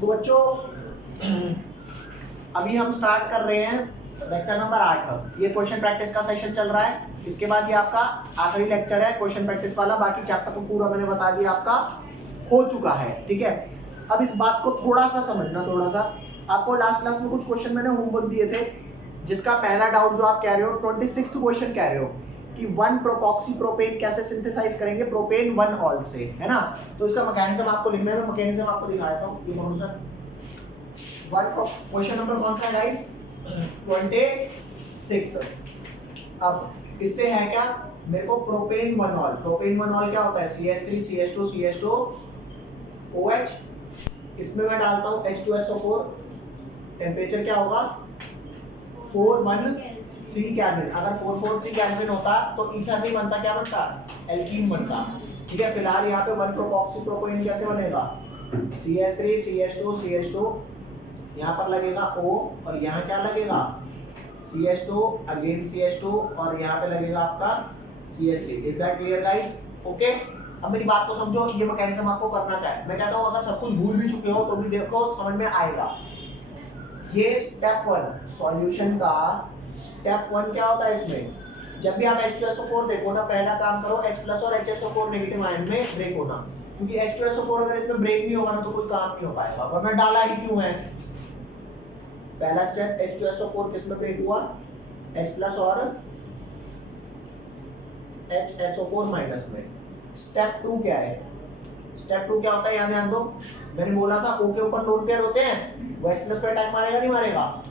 तो बच्चों अभी हम स्टार्ट कर रहे हैं लेक्चर नंबर 8। ये क्वेश्चन प्रैक्टिस का सेशन चल रहा है। इसके बाद ये आपका आखिरी लेक्चर है क्वेश्चन प्रैक्टिस वाला। बाकी चैप्टर को पूरा मैंने बता दिया, आपका हो चुका है। ठीक है, अब इस बात को थोड़ा सा समझना। थोड़ा सा आपको लास्ट क्लास में कुछ क्वेश्चन मैंने होमवर्क दिए थे, जिसका पहला डाउट जो आप कह रहे हो 26वां क्वेश्चन कह रहे हो कि 1 प्रोपॉक्सी प्रोपेन कैसे सिंथेसाइज करेंगे प्रोपेन 1 ऑल से, है ना। तो इसका मैकेनिज्म आपको लिखना है। मैं मैकेनिज्म आपको दिखाता हूँ। ये कौन सा क्वेश्चन नंबर कौन सा है गाइस? 26। अब इससे है क्या, मेरे को प्रोपेन 1 ऑल, प्रोपेन 1 ऑल क्या होता है? CH3 CH2 CH2 OH, इसमें मैं डालता हूँ H2SO4। टेम्परेचर क्या होगा? 413 केल्विन। अगर 443 केल्विन होता तो ईथर नहीं बनता, क्या बनता? एल्कीन बनता। ठीक है, फिलहाल यहाँ पे 1 प्रोपॉक्सी प्रोपेन कैसे बनेगा? CH3 CH2 CH2, यहाँ पर लगेगा O और यहाँ क्या लगेगा? CH2 अगेन CH2 और यहाँ पे लगेगा आपका CH3। Is that clear guys? Okay, अब मेरी बात को समझो। ये मैकेनिज्म आपको करना क्या है? मैं कहता हूँ अगर सब कुछ भूल भी चुके हो तो भी देखो समझ में आएगा। ये स्टेप 1 सॉल्यूशन का स्टेप 1 क्या होता है इसमें? जब भी आप H2SO4 देखो ना, पहला काम करो H+ और HSO4 नेगेटिव आयन में ब्रेक होना, क्योंकि H2SO4 अगर इसमें ब्रेक नहीं होगा ना तो कोई काम नहीं हो पाएगा। वरना डाला ही क्यों है? पहला स्टेप H2SO4 किस में ब्रेक हुआ? H+ और HSO4 माइनस में। स्टेप 2 क्या है? स्टेप 2 क्या होता है? यहाँ ध्यान दो, मैंने बोला था O के ऊपर लोन पेयर होते हैं, वो H+ पे अटैक मारेगा नहीं मारेगा,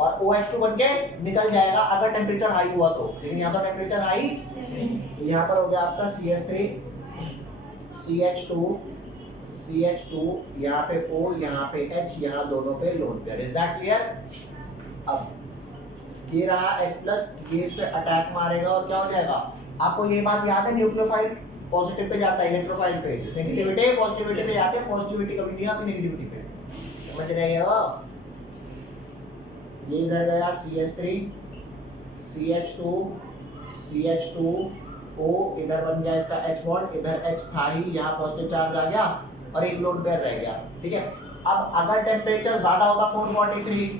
और OH2 बन के निकल जाएगा अगर टेम्परेचर हाई हुआ तो। लेकिन यहाँ तो टेम्परेचर हाई, तो यहाँ पर हो गया आपका CH3 CH2 CH2, यहाँ पे O यहाँ पे H, यहाँ दोनों पे lone pair. Is that clear? अब ये रहा H+, ये इस पे अटैक मारेगा और क्या हो जाएगा? आपको ये बात याद है, न्यूक्लियोफाइल पॉजिटिव पे जाता है, इलेक्ट्रोफाइल पे नेगेटिविटी, पॉजिटिविटी पे जाते हैं, पॉजिटिविटी कभी नहीं आती नेगेटिविटी पे। समझ रहे हो? ये इधर गया CH3 CH2 CH2 O, इधर बन गया इसका H बॉन्ड, इधर H था ही, यहाँ पॉजिटिव चार्ज आ गया और एक लोन पेयर रह गया। ठीक है, अब अगर टेम्परेचर ज्यादा होता 443,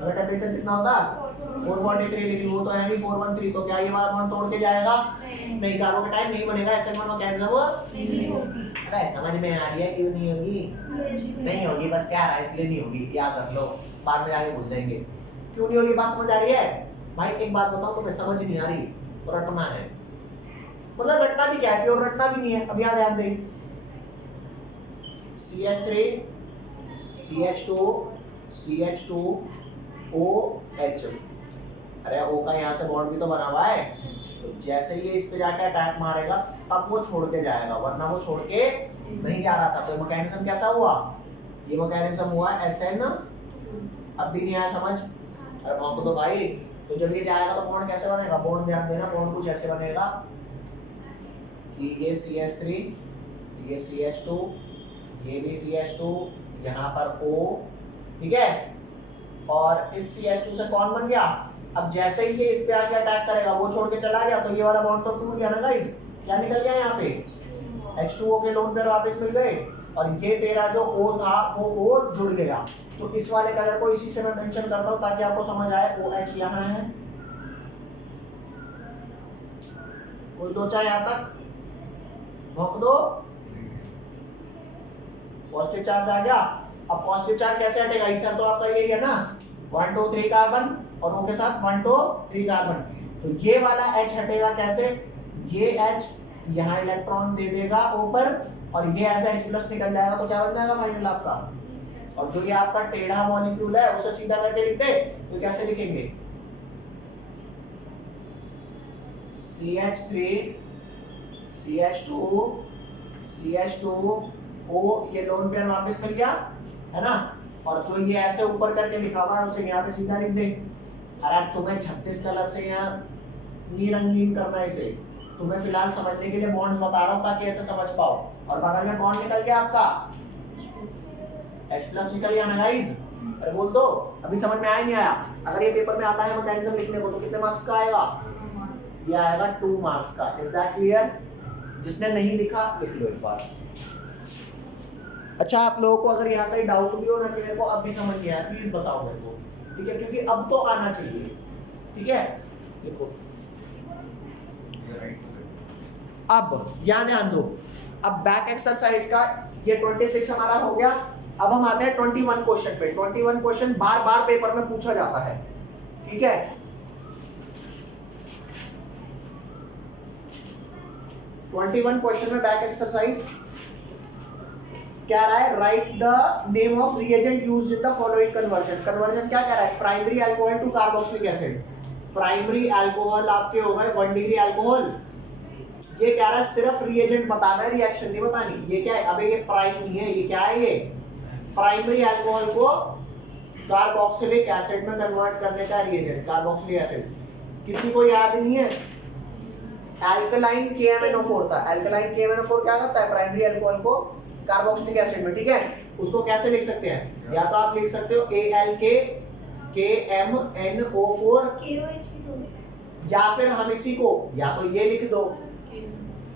अगर टेम्परेचर कितना होता 443, लेकिन वो तो है नहीं 413, तो क्या ये वाला बॉन्ड तोड़ के जाएगा? नहीं, कार्बोकेटाइन नहीं बनेगा। SN1 मैकेनिज्म नहीं होगी। अरे समझ में आ रही है? क्यों नहीं होगी? नहीं होगी, बस क्या रहा है इसलिए नहीं होगी, याद रख लो, बाद में आगे भूल जाएंगे। क्यों नहीं होगी? बात समझ आ रही है भाई? एक बात बताओ, तुम्हें समझ नहीं आ रही और रटना है, मतलब रटना भी क्या है, प्योर रटना भी नहीं है। अब यहाँ ध्यान दें, CH3 CH2 CH2 OH, अरे O का यहाँ से बॉन्ड भी तो बना हुआ है, तो जैसे ही इस पे जाके अटैक मारेगा तब वो छोड़ के जाएगा, वरना वो छोड़ के नहीं जा रहा था। तो मैकेनिज्म कैसा हुआ? ये मैकेनिज्म हुआ SN। अब भी नहीं आया समझ? अरे आपको तो भाई, तो जब ये जाएगा तो बॉन्ड कैसे बनेगा? बॉन्ड ध्यान देना, बॉन्ड कुछ ऐसे बनेगा कि ये CH3, ये CH2, ये भी CH2, यहाँ पर O, ठीक है, और इस CH2 से कौन बन गया? अब जैसे ही ये इस पे आके अटैक करेगा, वो छोड़ के चला गया, तो ये वाला बॉन्ड तो टूट गया ना गाइस। क्या निकल गया यहाँ पे? H2O के लोन पेयर वापस मिल गए, और ये तेरा जो O था वो O जुड़ गया। तो इस वाले कलर को इसी से मैं मेंशन करता हूँ ताकि आपको समझ आए। OH यहाँ है, कोई सोचा यहाँ तक? भोंक दो, पॉजिटिव चार्ज आ गया। अब पॉजिटिव चार्ज कैसे हटेगा? ईथर तो आपका यही है ना, 1 2 3 कार्बन, और O के साथ 1 2 3 कार्बन। तो ये वाला H हटेगा कैसे? ये H यहाँ इलेक्ट्रॉन दे देगा ऊपर, और ये ऐसा H+ निकल जाएगा, तो क्या बन जाएगा फाइनल आपका? और जो ये आपका टेढ़ा मॉलिक्यूल है उसे सीधा करके लिखते तो कैसे लिखेंगे? CH3 CH2 CH2 O, ये लोन पेयर वापस मिल गया है ना, और जो ये ऐसे ऊपर करके लिखा हुआ है उसे यहाँ पे सीधा लिख दे। अरे तुम्हें 36 कलर से यहाँ नहीं रंगीन करना है इसे, तुम्हें फिलहाल समझने के लिए बॉन्ड्स बता रहा हूँ ताकि ऐसे समझ पाओ। और बगल में कौन निकल गया आपका? H+ निकल गया ना गाइस? अरे बोल दो, अभी समझ में आया नहीं आया? अगर ये पेपर में आता है मैकेनिज्म लिखने को तो कितने मार्क्स का आएगा? ये आएगा 2 मार्क्स का। Is that clear? जिसने नहीं लिखा लिख लो एक बार। अच्छा, आप लोगों को अगर यहाँ कहीं डाउट भी हो ना कि मेरे को अब भी समझ नहीं आया, प्लीज बताओ मेरे को, ठीक है, क्योंकि अब तो आना चाहिए, ठीक है। देखो अब यहाँ ध्यान दो, अब बैक एक्सरसाइज का ये 26 हमारा हो गया। अब हम आते हैं 21 क्वेश्चन पे। 21 क्वेश्चन बार बार पेपर में पूछा जाता है, ठीक है। क्वेश्चन में बैक एक्सरसाइज क्या रहा है, write the name of reagent used in the following conversion. Conversion क्या कह रहा है, primary alcohol to carboxylic acid. Primary alcohol आपके हो गए 1 डिग्री अल्कोहल। ये कह रहा है सिर्फ रिएजेंट बताना है, रिएक्शन नहीं बतानी। ये क्या है, अबे ये प्राइम नहीं है, ये क्या है, ये प्राइमरी अल्कोहल को कार्बोक्सिलिक एसिड में कन्वर्ट करने का रिएजेंट, कार्बोक्सिलिक एसिड। किसी को याद नहीं है, अल्कलाइन KMnO4 था। अल्कलाइन KMnO4 क्या करता है, प्राइमरी अल्कोहल को कार्बोक्सिलिक एसिड में, ठीक है। उसको कैसे लिख सकते हैं, या तो आप लिख सकते हो ALKMnO4, या फिर हम इसी को या तो ये लिख दो,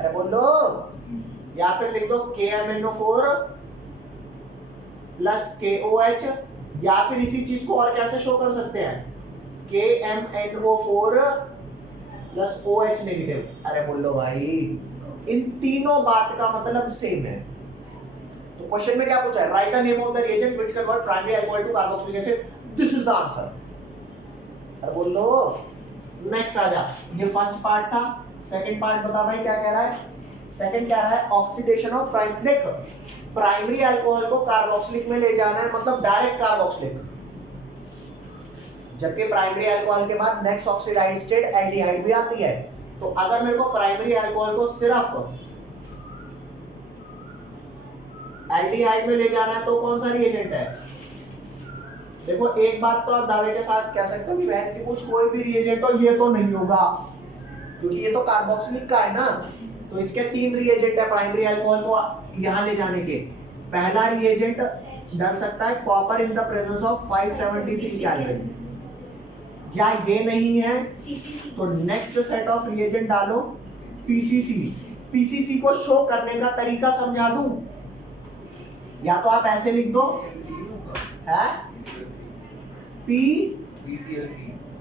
अरे बोलो, या फिर लिख दो KMnO4 प्लस KOH, या फिर इसी चीज को और कैसे शो कर सकते हैं, KMnO4 प्लस OH नेगेटिव। अरे बोलो भाई, इन तीनों बात का मतलब सेम है। तो क्वेश्चन में क्या पूछा है, write the name of the reagent which convert primary alcohol to carboxylic acid, this is the answer. अरे बोलो, नेक्स्ट आ जा। ये फर्स्ट पार्ट था। सेकंड पार्ट बता भाई क्या कह रहा है। सेकंड कह रहा है ऑक्सीडेशन ऑफ देख, प्राइमरी अल्कोहल को कार्बोक्सिलिक में ले जाना है, मतलब डायरेक्ट कार्बोक्सिलिक, जबकि प्राइमरी अल्कोहल के बाद नेक्स्ट ऑक्सीडाइज्ड स्टेट एल्डिहाइड भी आती है। तो अगर मेरे को प्राइमरी अल्कोहल को सिर्फ एल्डिहाइड में ले जाना है तो कौन सा रिएजेंट है। देखो एक बात तो आप दावे के साथ कह सकते हो कि भैंस की पूछ कोई भी रिएजेंट हो ये तो नहीं होगा, क्योंकि ये तो कार्बोक्सिलिक का है ना। तो इसके 3 रिएजेंट है प्राइमरी अल्कोहल को यहाँ ले जाने के। पहला रिएजेंट डल सकता है copper in the presence of 573 kelvin, या ये नहीं है तो नेक्स्ट सेट ऑफ रिएजेंट डालो पीसीसी। पीसीसी को शो करने का तरीका समझा दूं, या तो आप ऐसे लिख दो है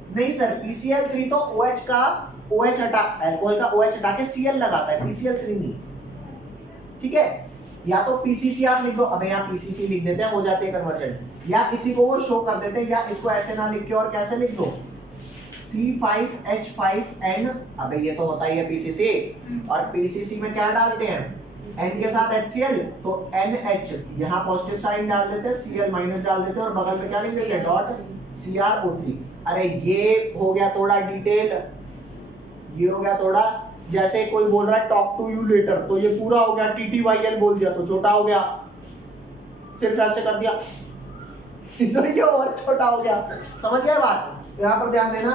नहीं सर, PCl3 तो OH का OH हटा, अल्कोहल का OH हटा के Cl लगाता है, PCl3 नहीं, ठीक है। या तो PCC आप लिख दो, अबे यहाँ PCC लिख देते हैं, हो जाते हैं कन्वर्जन, या इसी को वो शो कर देते हैं, या इसको ऐसे ना लिख के और कैसे लिख दो C5H5N, अबे ये तो होता ही है PCC, और PCC में क्या डालते हैं N के साथ HCl, तो NH यहाँ पॉजिटिव साइन डाल देते हैं, Cl माइनस डाल देते हैं, और बगल में क्या लिख देते हैं डॉट CrO3। अरे ये हो गया थोड़ा डिटेल, ये हो गया थोड़ा, जैसे कोई बोल रहा है टॉक टू यू लेटर, तो ये पूरा हो गया TTYL बोल दिया तो छोटा हो गया, सिर्फ ऐसे कर दिया तो ये और छोटा हो गया, समझ गए बात। यहाँ पर ध्यान देना,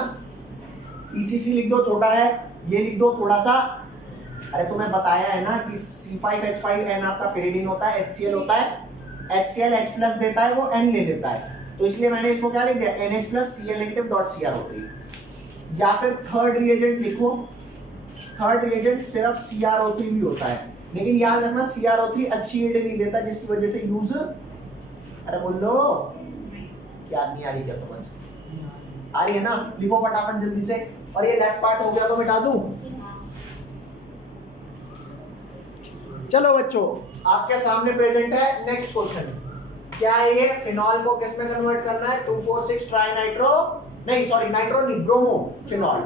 PCC लिख दो छोटा है, ये लिख दो थोड़ा सा। अरे तुम्हें बताया है ना कि C5H5N आपका पेरिडीन होता है, HCl होता है, HCl H प्लस देता है, वो N ले लेता है, तो इसलिए मैंने इसको क्या लिख दिया NH plus Cl negative dot CrO3। या फिर थर्ड रिएजेंट लिखो, थर्ड रिएजेंट सिर्फ CrO3 भी होता है, लेकिन याद रखना CrO3 अच्छी यील्ड नहीं देता, जिसकी वजह से यूज, अरे बोलो क्या नहीं आ रही, क्या समझ आ रही है ना, लिखो फटाफट जल्दी से। और ये लेफ्ट पार्ट हो गया तो मिटा दूं। चलो बच्चों, आपके सामने प्रेजेंट है नेक्स्ट क्वेश्चन। क्या है ये, फिनॉल को किस में कन्वर्ट करना है, 2,4,6 ट्राइनाइट्रो, नहीं सॉरी नाइट्रो नहीं, ब्रोमो फिनॉल।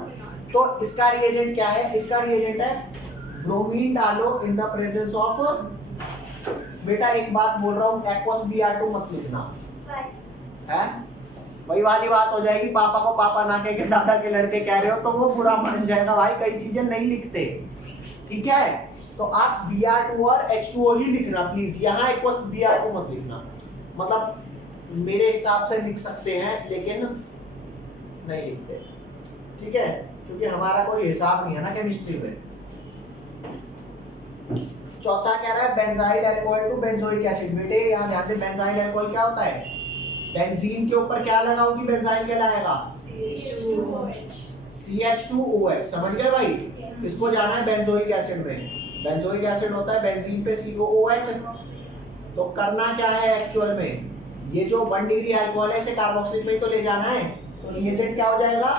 तो इसका रिएजेंट क्या है, इसका रिएजेंट है ब्रोमीन डालो इन द प्रेजेंस ऑफ, बेटा एक बात बोल रहा हूँ, एक्वस Br2 मत लिखना है, वही वाली बात हो जाएगी, पापा को पापा ना कह के दादा के लड़के कह रहे हो तो वो बुरा मान जाएगा भाई, कई चीजें नहीं लिखते, ठीक है। तो आप Br2 और H2O ही लिखना प्लीज, यहाँ एक्वस Br2 मत लिखना, मतलब मेरे हिसाब से लिख सकते हैं लेकिन नहीं लिखते, ठीक है, क्योंकि हमारा कोई हिसाब नहीं है ना केमिस्ट्री में। चौथा कह रहा है benzyl alcohol to benzoic acid. बेटे यहाँ ध्यान दे, बेंजाइल अल्कोहल क्या होता है, बेंजीन के ऊपर क्या लगाओगी, बेंजाइल क्या लगाएगा CH2OH, समझ गए भाई। इसको जाना है बेंजोइक एसिड में, बेंजोइक एसिड होता है बेंजीन पे COOH, तो करना क्या है एक्चुअल में, ये जो 1 डिग्री अल्कोहल है इसे कार्बोक्सिलिक में ही तो ले जाना है, तो रिएजेंट क्या हो जाएगा,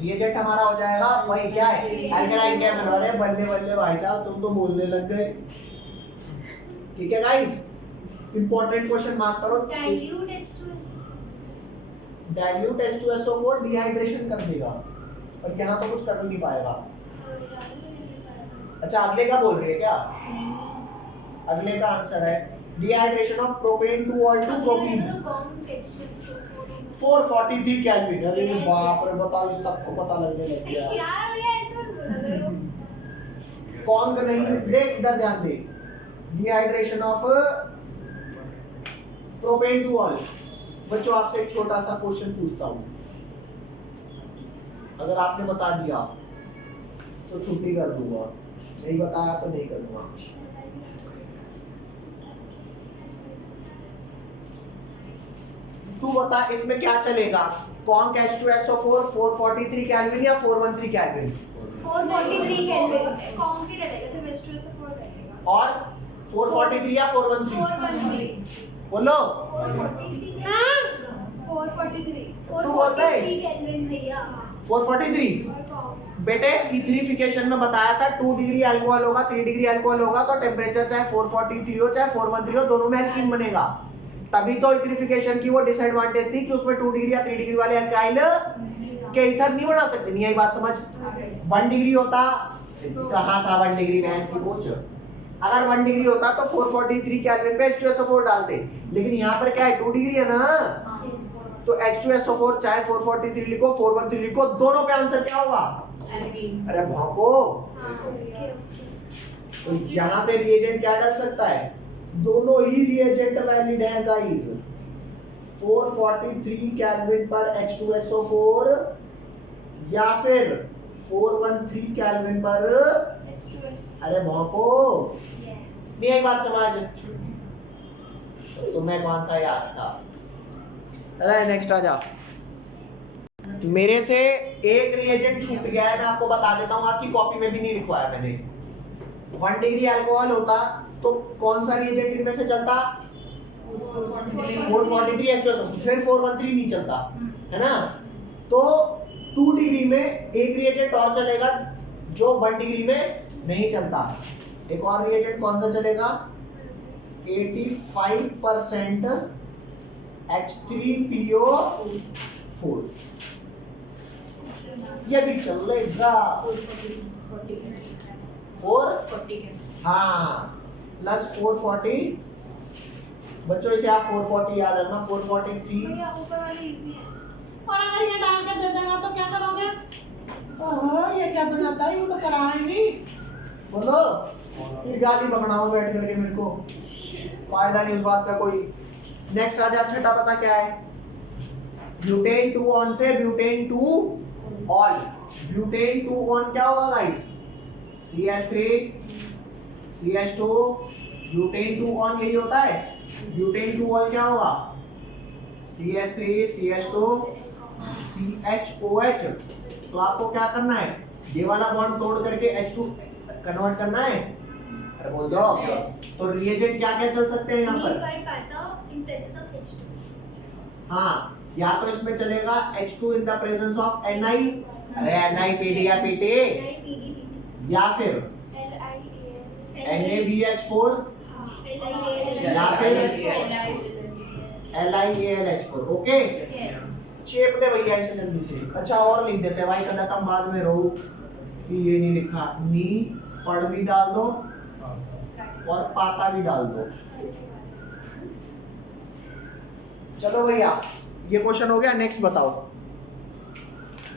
रिएजेंट हमारा हो जाएगा वही क्या है एल्कलाइन केमिकल। अरे बल्ले बल्ले भाई साहब तुम तो बोलने लग गए। ठीक है गाइस, इंपॉर्टेंट क्वेश्चन मार्क करो। डाइल्यूट H2SO4 डिहाइड्रेशन कर देगा, पर यहाँ तो कुछ कर नहीं पाएगा। अच्छा अगले का बोल रही है क्या, अगले का आंसर है dehydration of propane two all to propene 443 kelvin. अरे बाप रे, बताओ इस तक को पता लगने लग गया यार ये ऐसे मत बोला करो। कौन का नहीं, देख इधर ध्यान दे, dehydration of propane two ol. बच्चों आपसे एक छोटा सा क्वेश्चन पूछता हूं, अगर आपने बता दिया तो छुट्टी कर दूंगा, नहीं बताया तो नहीं करूंगा। तू बता इसमें क्या चलेगा, कौन H2SO4 443 केल्विन या 413 केल्विन? 443 केल्विन कौन सी डलेगा, सिर्फ H2SO4 डलेगा। और 443 या 413? 413 बोलो 443 तू बोलता है? केल्विन भैया 443 और कौन बेटे इथरीफिकेशन में बताया था 2 डिग्री अल्कोहल होगा 3 डिग्री अल्कोहल होगा तो टेम्परेचर चाहे 443 हो चाहे 413 हो दोनों में एल्कीन बनेगा। तभी तो इथरीफिकेशन की वो डिसएडवांटेज थी कि उसमें 2 डिग्री या 3 डिग्री वाले अल्काइल के ईथर नहीं बना सकते। नहीं आई बात समझ? 1 डिग्री होता, कहाँ था 1 डिग्री में इसकी पूछ, अगर 1 डिग्री होता तो 443 केल्विन पे H2SO4 डालते, लेकिन यहाँ पर क्या है 2 डिग्री है ना, तो H2SO4 चाहे 443 लिखो 413 लिखो, दोनों पे आंसर क्या होगा? अरे भौंको, तो यहाँ पे रिएजेंट क्या डाल सकता है, दोनों ही रिएजेंट वैलिड है गाइस। 443 केल्विन पर H2SO4 या फिर 413 केल्विन पर H2SO। अरे भौंको, नहीं एक बात समझ, तुम्हें कौन सा याद था? अरे नेक्स्ट आ जा। मेरे से एक रिएजेंट छूट गया है, मैं आपको बता देता हूँ, आपकी कॉपी में भी नहीं लिखवाया मैंने। 1 डिग्री अल्कोहल होता तो कौन सा रिएजेंट इनमें से चलता? 443 H2SO4, फिर 413 नहीं चलता है ना। तो 2 डिग्री में एक रिएजेंट और चलेगा जो 1 डिग्री में नहीं चलता। एक और रिएजेंट कौन सा चलेगा? 85% H3PO4, ये भी चलेगा। 4 हाँ प्लस 440, बच्चों इसे आप 440 याद रखना, 443। भैया ऊपर वाले इजी है। और अगर ये डाल के दे देगा तो क्या करोगे? ओहो ये क्या बन जाता है, ये तो कराएंगे। बोलो ये गाली बकनाओ बैठ करके, मेरे को फायदा नहीं उस बात का कोई। नेक्स्ट आ जा, छठा पता क्या है? ब्यूटेन 2 ऑन से ब्यूटेन 2 ऑल। ब्यूटेन 2 ऑन क्या होगा guys? CH3 CH2 butane 2 on यही होता है। ब्यूटेन 2 ऑल क्या होगा? CH3 CH2 CHOH। तो आपको क्या करना है, ये वाला बॉन्ड तोड़ करके H2 कन्वर्ट करना है। अरे बोल दो। तो रिएजेंट क्या क्या चल सकते हैं यहाँ पर? हाँ, या तो इसमें चलेगा H2 in the presence of Ni, अरे NiPD या PT, या फिर NaBH4 या फिर LiAlH4। ओके चेप दे भैया इसे जल्दी से। अच्छा और लिख देते हैं भाई, कदा कम बाद में रो कि ये नहीं लिखा, नी पढ़ भी डाल दो और पाता भी डाल दो। चलो भैया ये क्वेश्चन हो गया, नेक्स्ट बताओ।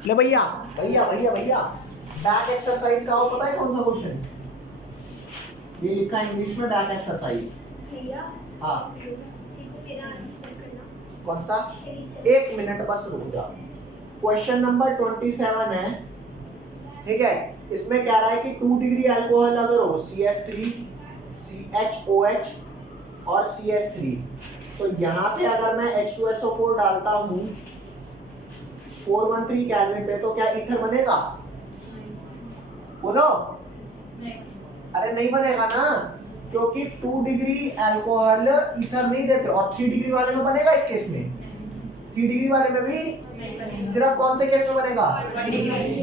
ले भैया भैया भैया भैया बैक एक्सरसाइज का हो, पता है कौन सा क्वेश्चन? ये लिखा है इंग्लिश में बैक एक्सरसाइज। हाँ कौन सा? 1 मिनट बस रुक जा। क्वेश्चन नंबर 27 है, ठीक है। इसमें कह रहा है कि 2 डिग्री अल्कोहल अगर हो CH3 CHOH और CH3, तो यहाँ पे अगर मैं H2SO4 डालता हूँ 413 केल्विन पे, तो क्या ईथर बनेगा? बोलो। अरे नहीं बनेगा ना, क्योंकि 2 डिग्री अल्कोहल ईथर नहीं देते। और 3 डिग्री वाले में बनेगा इस केस में, 3 डिग्री वाले में भी सिर्फ कौन से केस में बनेगा?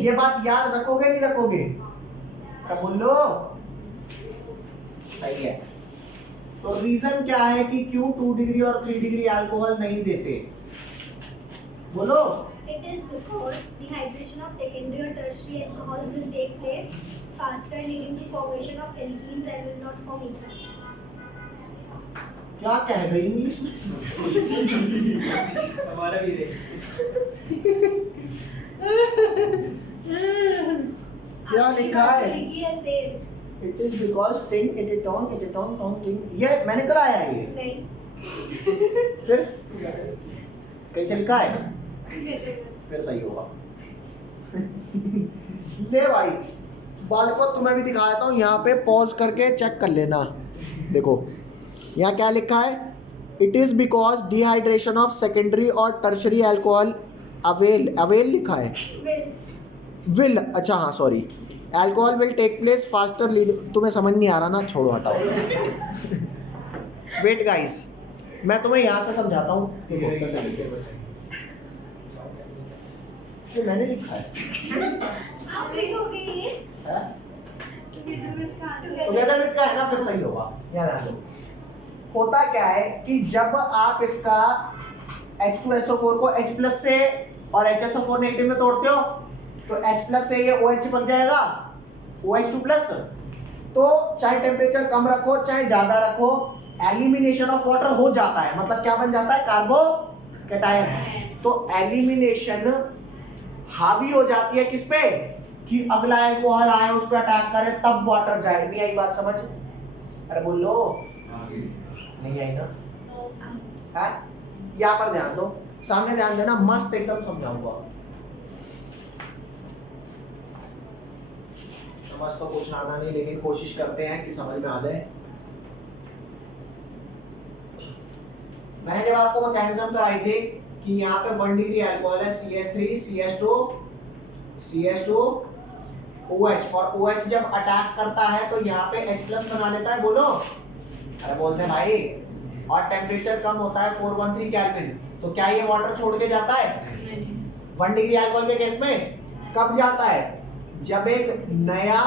ये बात याद रखोगे नहीं रखोगे? अरे बोलो, सही है। तो रीजन क्या है कि क्यों 2 डिग्री और 3 डिग्री अल्कोहल नहीं देते? बोलो। It is because dehydration of secondary or tertiary alcohols will take place faster, leading to formation of alkenes and will not form ethers. क्या कह गई इंग्लिश में? हमारा भी है। क्या लिखा है? लिखी है same. It is because ting etetong tong ting। ये मैंने कराया है ये। नहीं। फिर कैसे लिखा है? फिर सही होगा। ले भाई, बालको तुम्हें भी दिखाया था, यहाँ पे पॉज करके चेक कर लेना। देखो यहाँ क्या लिखा है? It is because dehydration of secondary और टर्शरी अल्कोहल अवेल लिखा है, विल, अच्छा हाँ sorry, alcohol will take place faster lead. तुम्हें समझ नहीं आ रहा ना, छोड़ो हटाओ। वेट गाइस, मैं तुम्हें यहाँ से समझाता हूँ। ये मैंने लिखा है। आप लिखोगे ये? टुगेदर विद का है ना, फिर सही होगा। याद रखो, होता क्या है कि जब आप इसका H2SO4 को H+ से और HSO4 नेगेटिव में तोड़ते हो तो H+ से ये OH बन जाएगा, OH2+। तो चाहे टेम्परेचर कम रखो चाहे ज्यादा रखो, एलिमिनेशन ऑफ वाटर हो जाता है। मतलब क्या बन जाता है? कार्बोकैटायन। तो एलिमिनेशन हावी हो जाती है किस पे? कि अगला अल्कोहल आए उस पर अटैक करे तब वाटर जाए। नहीं आई बात समझ? अरे बोलो, नहीं आई ना? है? यहाँ पर ध्यान दो, सामने ध्यान देना, मस्त एकदम समझाऊंगा। समझ तो कुछ आना नहीं, लेकिन कोशिश करते हैं कि समझ में आ जाए। मैंने जब आपको मैकेनिज्म कराई थी कि यहाँ पे 1 डिग्री अल्कोहल है, CH3 CH2 OH, और OH जब अटैक करता है तो यहाँ पे H+ बना लेता है। बोलो, अरे बोलते हैं भाई। और टेम्परेचर कम होता है 413 केल्विन, तो क्या ये वाटर छोड़ के जाता है? 1 डिग्री अल्कोहल के केस में कब जाता है? जब एक नया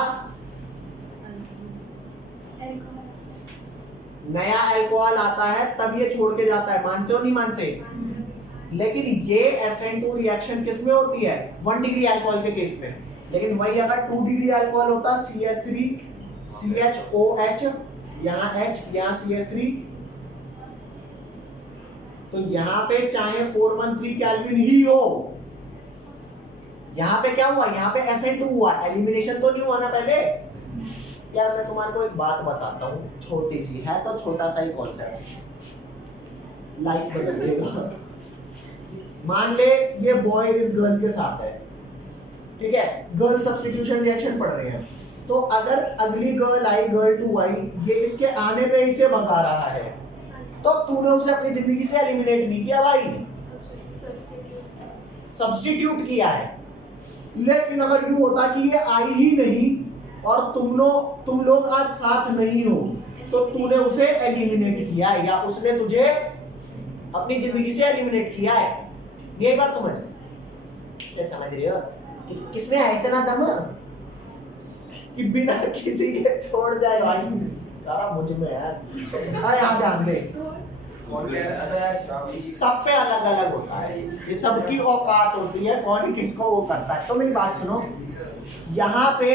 अल्कोहल आता है तब ये छोड़ के जाता है। मानते हो नहीं मानते? लेकिन ये SN2 रिएक्शन किस में होती है? 1 डिग्री अल्कोहल के केस में। लेकिन वही अगर 2 डिग्री अल्कोहल होता, CH3 CHOH, यहाँ H यहाँ CH3, तो यहाँ पे चाहे 413 केल्विन ही हो, यहाँ पे क्या हुआ? यहाँ पे SN2 हुआ, एलिमिनेशन तो नहीं हुआ ना पहले। यार मैं तुम्हारे को एक बात बताता हूँ, छोटी सी है तो छोटा सा ही कॉन्सेप्ट, लाइफ बदलेगा। मान ले ये बॉय इस गर्ल के साथ है, ठीक है, गर्ल सब्स्टिट्यूशन रिएक्शन पढ़ रहे हैं, तो अगर अगली गर्ल आई, गर्ल 2 आई, ये इसके आने पे इसे भगा रहा है, तो तूने उसे अपनी जिंदगी से एलिमिनेट नहीं किया भाई, सब्स्टिट्यूट किया है। लेकिन अगर यूं होता कि ये आई ही नहीं और तुम लोग आज साथ नहीं हो, तो तूने उसे एलिमिनेट किया है या उसने तुझे अपनी जिंदगी से एलिमिनेट किया है। ये बात समझ रहे हो? किसमें है इतना दम कि बिना किसी के छोड़ जाए भाई? सारा मुझ में है। यहाँ ध्यान दे, सब पे अलग अलग होता है, ये सबकी औकात होती है, कौन किसको वो करता है। तो मेरी बात सुनो, यहाँ पे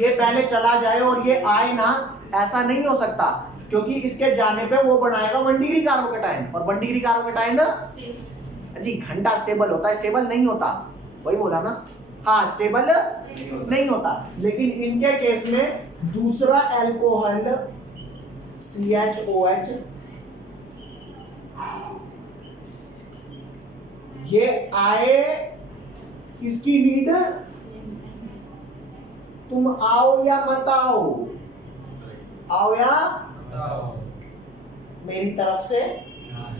ये पहले चला जाए और ये आए ना, ऐसा नहीं हो सकता, क्योंकि इसके जाने पे वो बनाएगा 1 डिग्री कार्बोकैटायन, और 1 डिग्री कार्बोकैटायन जी घंटा स्टेबल होता है, स्टेबल नहीं होता, वही बोला ना, हाँ स्टेबल नहीं होता। लेकिन इनके केस में दूसरा अल्कोहल CHOH ये आए, इसकी नीड, तुम आओ या मत आओ, आओ या मेरी तरफ से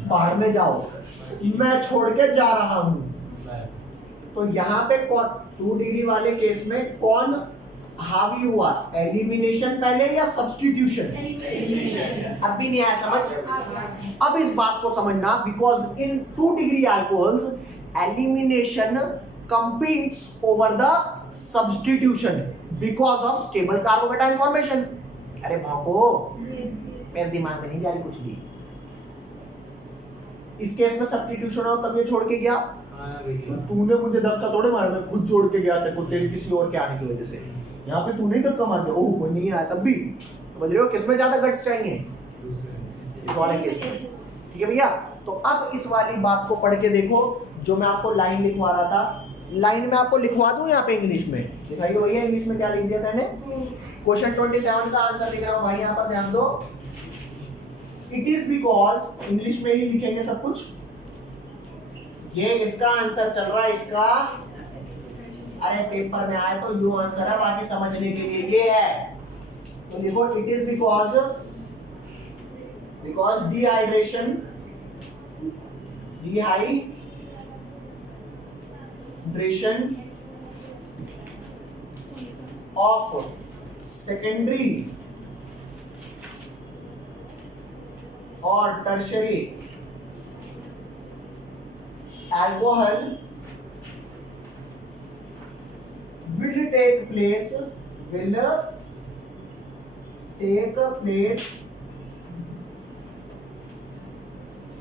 बाहर में जाओ, मैं छोड़ के जा रहा हूं। तो यहाँ पे कौन 2 डिग्री वाले केस में कौन हावी हुआ, एलिमिनेशन पहले या सब्स्टिट्यूशन? अब भी नहीं आया समझ? अब इस बात को समझना, because in 2 degree alcohols elimination competes over the substitution because of stable carbocation formation. अरे भागो, मेरे दिमाग में नहीं जा रही कुछ भी। इस केस में सब्स्टिट्यूशन हो तब ये छोड़ के गया, तूने मुझे धक्का थोड़े मारा, मैं खुद छोड़ के गया था तेरे किसी और के आने की वजह से। यहाँ पे तूने ही धक्का मार दिया, ओह कोई नहीं आया तब भी। समझ रहे हो किसमें ज्यादा गट्स चाहिए? इस वाले केस में। ठीक है भैया, तो अब इस वाली बात को पढ़ के देखो, जो मैं आपको लाइन लिखवा रहा था, लाइन में आपको लिखवा दूं यहाँ पे इंग्लिश में, दिखाइए भैया इंग्लिश में क्या लिख दिया था मैंने। क्वेश्चन 27 का आंसर लिख रहा हूँ भाई, यहाँ पर ध्यान दो। इट इज बिकॉज, इंग्लिश में ही लिखेंगे सब कुछ, ये इसका आंसर चल रहा है इसका। अरे पेपर में आए तो यू आंसर है, बाकी समझने के लिए ये है। तो देखो it is because dehydration of secondary or tertiary alcohol will take place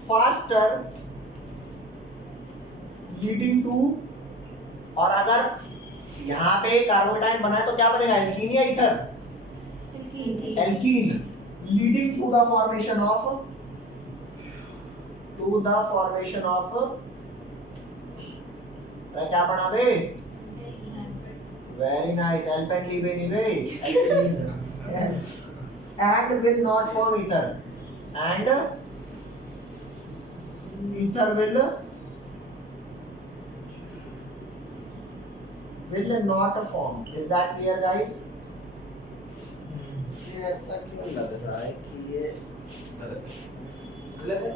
faster leading to, और अगर यहाँ पे कार्बोकेटाइन बना है तो क्या बनेगा, एल्कीन या ether? Alkene, leading to the formation of क्या बना बे? वेरी नाइस, एल्पेनलीबेन बे, alkene, and will not form ether, and ether will not form. Is that clear guys? ये ऐसा क्यों लग रहा है कि ये गलत है?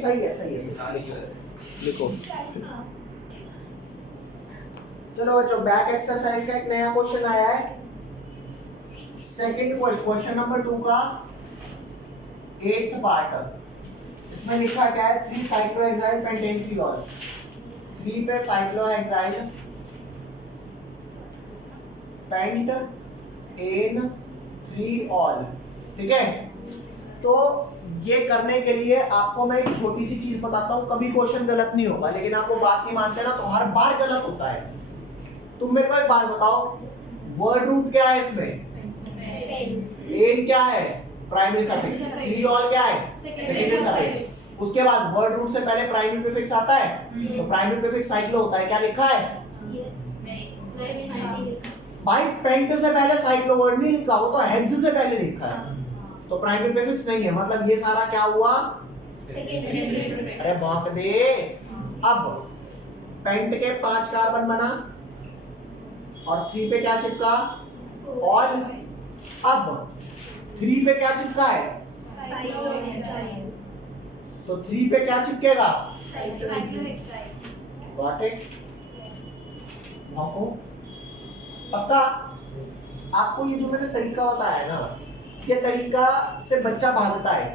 सही है। लिखो। चलो बच्चों, बैक एक्सरसाइज का एक नया क्वेश्चन आया है। सेकंड क्वेश्चन नंबर 2 का 8th पार्ट। इसमें लिखा क्या है, 3 साइक्लोहेक्साइल पेंटेनथियोल, 3 पे साइक्लोहेक्साइल पेंट एन 3 ऑल। ठीक है, तो ये करने के लिए आपको मैं एक छोटी सी चीज बताता हूँ। कभी क्वेश्चन गलत नहीं होगा, लेकिन आपको बात नहीं मानते ना तो हर बार गलत होता है। तुम मेरे को एक बात बताओ, वर्ड रूट क्या है इसमें? एन क्या है? Primary suffix. 3 ऑल क्या है? Secondary suffix. उसके बाद वर्ड रूट से पहले प्राइमरी प्रीफिक्स आता है, तो प्राइमरी प्रीफिक्स साइक्लो होता है। क्या लिखा है भाई? पेंट से पहले साइक्लो वर्ड नहीं लिखा, वो तो हेक्स से पहले लिखा है, तो प्राइमरी प्रीफिक्स नहीं है। मतलब ये सारा क्या हुआ? सेकेंडरी। अरे बाप रे, अब पेंट के 5 कार्बन बना और 3 पे क्या चिपका? और अब 3 पे क्या चिपका है? तो 3 पे क्या चिपकेगा? Got it? पक्का? आपको ये जो मैंने तरीका बताया है ना, ये तरीका से बच्चा भागता है,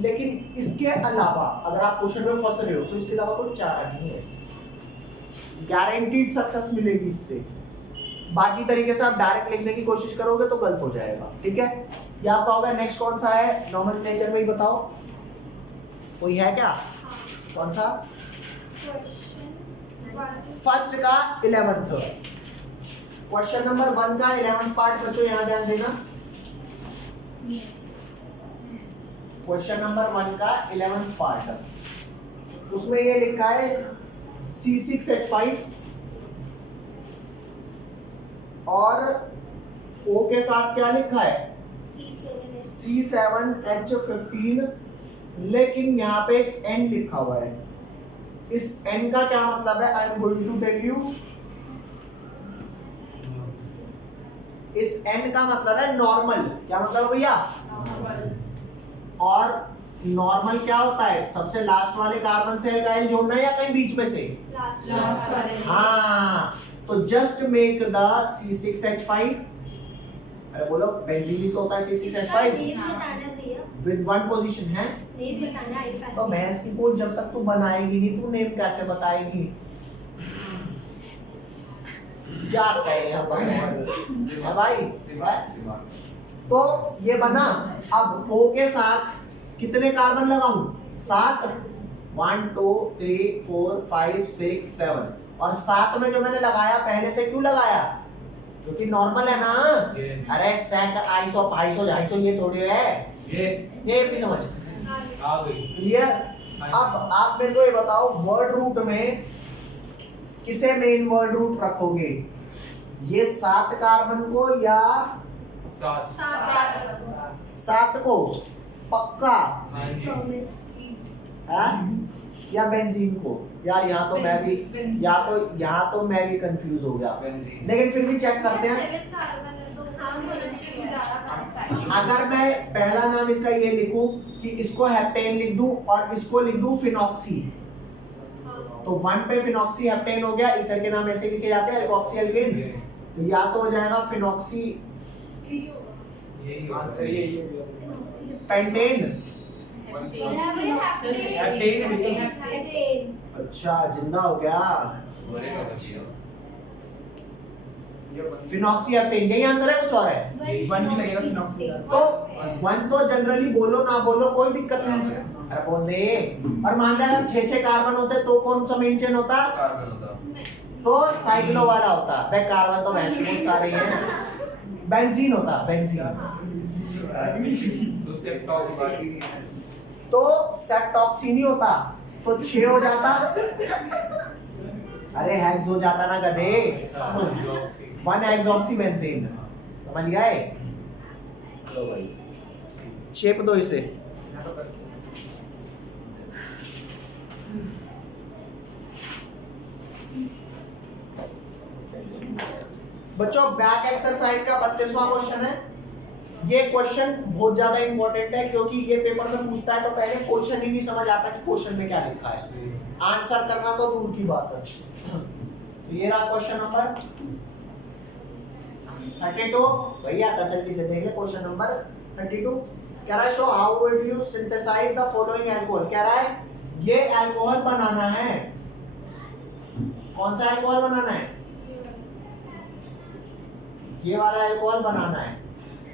लेकिन इसके अलावा अगर आप क्वेश्चन में फंस रहे हो तो इसके अलावा कोई चारा नहीं है। गारंटीड सक्सेस मिलेगी इससे। बाकी तरीके से आप डायरेक्ट लिखने की कोशिश करोगे तो गलत हो जाएगा। ठीक है, ये आपका होगा। नेक्स्ट कौन सा है? नॉमेनक्लेचर में ही बताओ, कोई है क्या? कौन सा? फर्स्ट का 11th। क्वेश्चन नंबर 1 का 11th पार्ट बच्चों यहाँ ध्यान देना। क्वेश्चन नंबर 1 का 11th पार्ट, उसमें ये लिखा है C6H5 और O के साथ क्या लिखा है? C7H15, लेकिन यहाँ पे एक N लिखा हुआ है। इस N का क्या मतलब है? I am going to tell you. इस N का मतलब है नॉर्मल। क्या मतलब है भैया? और नॉर्मल क्या होता है? सबसे लास्ट वाले कार्बन से एल्काइल जोड़ना है या कहीं बीच में से? लास्ट वाले। हाँ, तो जस्ट मेक द C6H5। अरे बोलो, बेंजीन ही तो होता है C6H5 नेम बताना भैया, विद वन पोजीशन है। नेम बताना आई तो भैंस की पोल जब तक तू बनाएगी नहीं, तू नेम कैसे बताएगी? क्या कहे अपन है भाई? तो ये बना। अब O के साथ कितने कार्बन लगाऊं? 7। 1 2 3 4 5 6 7। और 7 में जो मैंने लगाया पहले से क्यों लगाया? क्योंकि नॉर्मल है ना। Yes. अरे सेक 250 250 ये थोड़ी है। यस ये भी समझ आ गई। क्लियर? अब आप मेरे को ये बताओ, वर्ड रूट में किसे मेन वर्ड रूट रखोगे? ये 7 कार्बन को या 7 7 को? पक्का? हाँ जी प्रॉमिस। है? या बेंजीन को? यार यहाँ तो मैं भी यहाँ तो मैं भी कंफ्यूज हो गया, लेकिन फिर भी चेक करते हैं। अगर मैं पहला नाम इसका ये लिखूं कि इसको हेप्टेन लिख दूं और इसको लिख दूं फिनॉक्सी, तो 1 पे फिनॉक्सी हेप्टेन हो गया। इथर के नाम ऐसे लिखे जाते हैं, एल्कोक्सी एल्केन। यस तो या तो हो जाएगा फिनॉक्सी यही आंसर यही है। पेंटेन। हेप्टेन। अच्छा, जिंदा हो गया। फिनॉक्सी हेप्टेन, यही आंसर है, कुछ और है? वन भी लगेगा फिनॉक्सी का। तो 1 तो जनरली बोलो ना बोलो कोई दिक्कत नहीं है, अरे बोल दे। और मान लिया अगर 6 कार्बन होते तो कौन सा मेन चेन होता? तो साइक्लो वाला होता। बे कार्बन तो वैसे बहुत सारे हैं। बेंजीन होता, बेंजीन। तो सेप्टॉक्सी तो सेप्टॉक्सी नहीं होता, तो 6 हो जाता। अरे हेक्स हो जाता ना गधे। 1 हेक्सॉक्सी बेंजीन। समझ गए? लो भाई, शेप दो इसे। बच्चों, बैक एक्सरसाइज का 32वां क्वेश्चन है। ये क्वेश्चन बहुत ज्यादा इंपॉर्टेंट है, क्योंकि ये पेपर में पूछता है तो पहले क्वेश्चन ही नहीं समझ आता कि क्वेश्चन में क्या लिखा है। आंसर करना तो दूर की बात है। तो ये रहा क्वेश्चन नंबर 32। भैया तसल्ली से देख ले क्वेश्चन नंबर 32। कह रहा है show how would you synthesise the following alcohol. कह रहा है ये अल्कोहल बनाना है। कौन सा अल्कोहल बनाना है? ये वाला अल्कोहल बनाना है,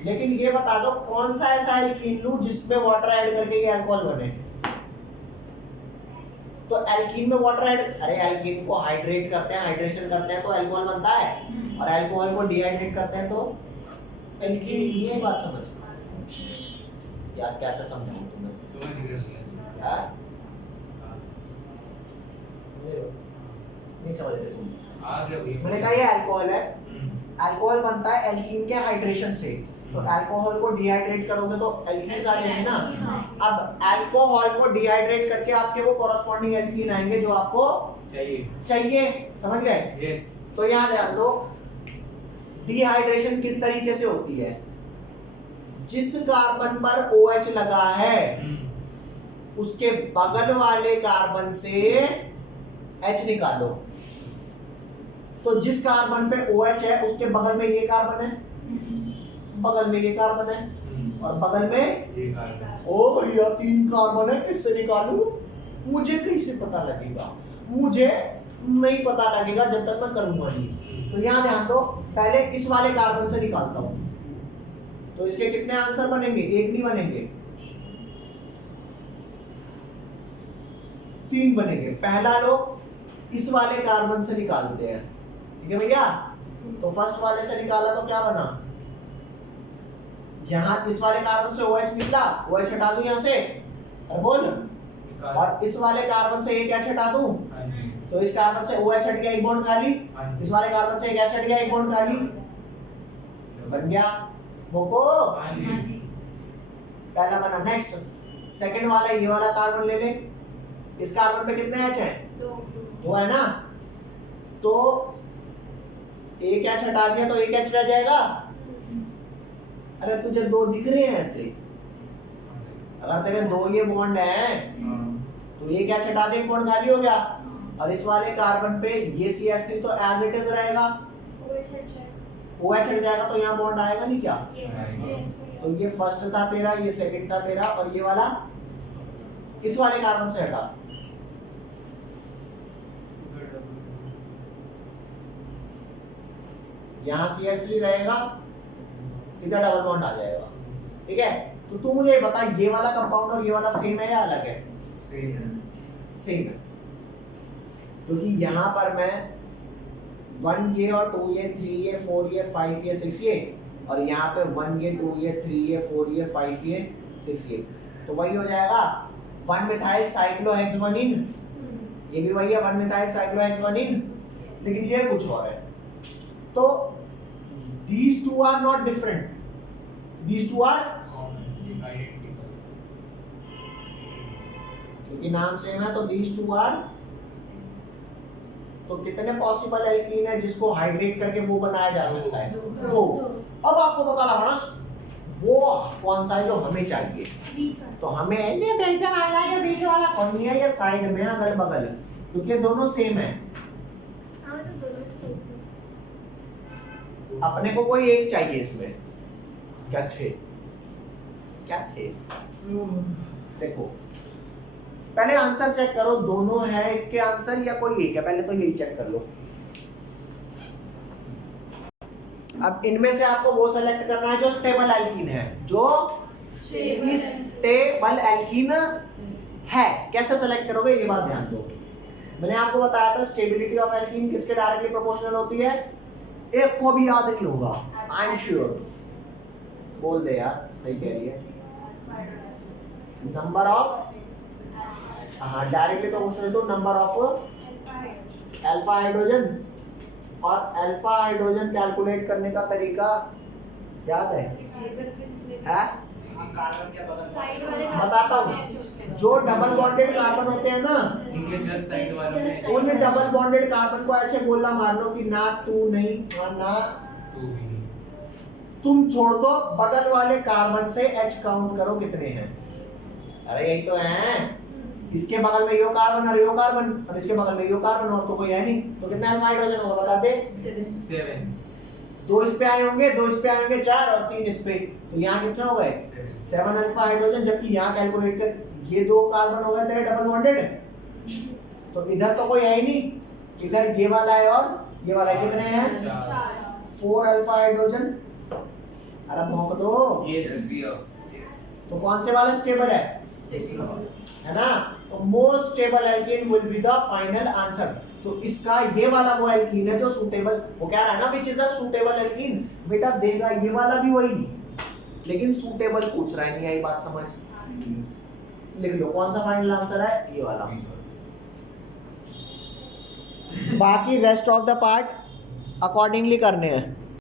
लेकिन ये बता दो कौन सा ऐसा एल्कीन लूं जिसमें वाटर ऐड करके ये अल्कोहल बने। तो एल्कीन में वाटर ऐड, अरे एल्कीन को हाइड्रेट करते हैं, हाइड्रेशन करते हैं तो अल्कोहल बनता है, और अल्कोहल को डिहाइड्रेट करते हैं तो एल्कीन। ये बात समझ यार, कैसे समझाऊं तुम्हें? समझ गए यार नहीं समझ रहे तुम। आ गया भैया। मैंने कहा ये अल्कोहल है, अल्कोहल बनता है एल्कीन के हाइड्रेशन से। तो अल्कोहल को डिहाइड्रेट करोगे तो एल्कीन्स आ जाएंगे ना। अब अल्कोहल को डिहाइड्रेट करके आपके वो कॉरेस्पॉन्डिंग एल्कीन आएंगे जो आपको चाहिए। समझ गए? यस। तो याद ध्यान दो, डिहाइड्रेशन किस तरीके से होती है? जिस कार्बन पर OH लगा है उसके बगल वाले कार्बन से H निकालो। तो जिस कार्बन पे OH है उसके बगल में ये कार्बन है, बगल में ये कार्बन है, और बगल में ये कार्बन। ओ भैया 3 कार्बन है, किससे निकालूं? मुझे कैसे पता लगेगा? मुझे नहीं पता लगेगा जब तक मैं करूंगा नहीं। तो यहाँ ध्यान दो, पहले इस वाले कार्बन से निकालता हूं। तो इसके कितने आंसर बनेंगे? 1 नहीं बनेंगे, 3 बनेंगे। पहला लोग इस वाले कार्बन से निकालते हैं, ठीक है भैया? तो फर्स्ट वाले से निकाला तो क्या बना? यहाँ इस वाले कार्बन से OH निकला, OH हटा दूं यहाँ से, और बोल। और इस वाले कार्बन से एक H हटा दूं, तो इस कार्बन से OH हट गया, एक बॉन्ड खाली। इस वाले कार्बन से एक H हट गया, एक बॉन्ड खाली। बन गया बोको। पहला बना। नेक्स्ट सेकंड वाला, ये वाला कार्बन ले ले। इस कार्बन पे कितने H हैं? 2 है ना। तो एक H हटा दिया तो एक H रह जाएगा। अरे तुझे 2 दिख रहे हैं ऐसे? अगर तेरे 2 ये बॉन्ड है तो ये क्या हटा दे, एक बॉन्ड खाली हो गया। और इस वाले कार्बन पे ये CH3 तो एज इट इज रहेगा, OH हट जाएगा तो यहाँ बॉन्ड आएगा नहीं क्या? तो ये फर्स्ट था तेरा, ये सेकंड था तेरा, और ये वाला इस वाले कार्बन से हटा। यहाँ CH3 रहेगा, इधर डबल बॉन्ड आ जाएगा, ठीक है? तो तू मुझे बता, ये वाला कंपाउंड और ये वाला सेम है या अलग है? सेम है, क्योंकि यहाँ पर मैं 1 ये और 2 ये 3 ये 4 ये 5 ये 6 ये, और यहाँ पे 1 ये 2 ये 3 ये 4 ये 5 ये 6 ये, तो वही हो जाएगा 1 मिथाइल साइक्लोहेक्सामीन। ये भी वही है 1 मिथाइल साइक्लोहेक्सामीन, लेकिन ये कुछ और है। तो these two are not different, these two are, क्योंकि नाम सेम है तो these two are। तो कितने पॉसिबल एल्कीन है जिसको हाइड्रेट करके वो बनाया जा सकता है? तो अब आपको पता लगाना वो कौन सा है जो हमें चाहिए। तो हमें ये बेल्टा वाला या बीच वाला कौन नहीं है, या साइड में अगल बगल, क्योंकि दोनों सेम है। अपने को कोई एक चाहिए इसमें, क्या थे? देखो पहले आंसर चेक करो, दोनों है इसके आंसर या कोई एक है, पहले तो यही चेक कर लो। अब इनमें से आपको वो सेलेक्ट करना है जो स्टेबल एल्कीन है, जो स्टेबल एल्कीन है। कैसे सेलेक्ट करोगे ये बात ध्यान दो। मैंने आपको बताया था स्टेबिलिटी ऑफ एल्कीन किसके डायरेक्टली प्रोपोर्शनल होती है? एक को भी याद नहीं होगा, आई एम श्योर। बोल दे यार, सही कह रही है। नंबर ऑफ, हाँ, directly proportional to number of alpha hydrogen. और अल्फा हाइड्रोजन कैलकुलेट करने का तरीका याद है? बताता हूँ। जो डबल बॉन्डेड कार्बन होते हैं ना, इनके जस्ट साइड वालों में उन डबल बॉन्डेड कार्बन को ऐसे गोला मार लो कि ना तू नहीं और ना तू भी नहीं। तुम छोड़ दो, बगल वाले कार्बन से H काउंट करो कितने हैं। अरे यही तो है, इसके बगल में यो कार्बन और यो कार्बन, और इसके बगल में यो कार्बन, और तो कोई है नहीं, तो कितने अल्फा हाइड्रोजन होगा बता दे? 7। 2 इस पे आए होंगे, 2 इस पे आए होंगे 4 और 3 इस पे, तो यहाँ कितना हो गए? 7 अल्फा हाइड्रोजन। जबकि यहाँ कैलकुलेट कर, ये 2 कार्बन हो गए तेरे डबल बॉन्डेड, तो इधर तो कोई है ही नहीं, इधर ये वाला है और ये वाला कितने हैं? 4 अल्फा हाइड्रोजन। अरे भौंक दो, तो कौन से वाला स्टेबल है ना? तो most stable alkene will be the final answer. तो इसका ये वाला वो एल्कीन है जो सूटेबल, वो कह रहा है ना which is the suitable alkene, बेटा देगा ये वाला भी वही, लेकिन सूटेबल पूछ रहा है। नहीं आई बात समझ? लिख लो कौन सा फाइनल आंसर है, ये वाला। बाकी rest of the part accordingly करने हैं।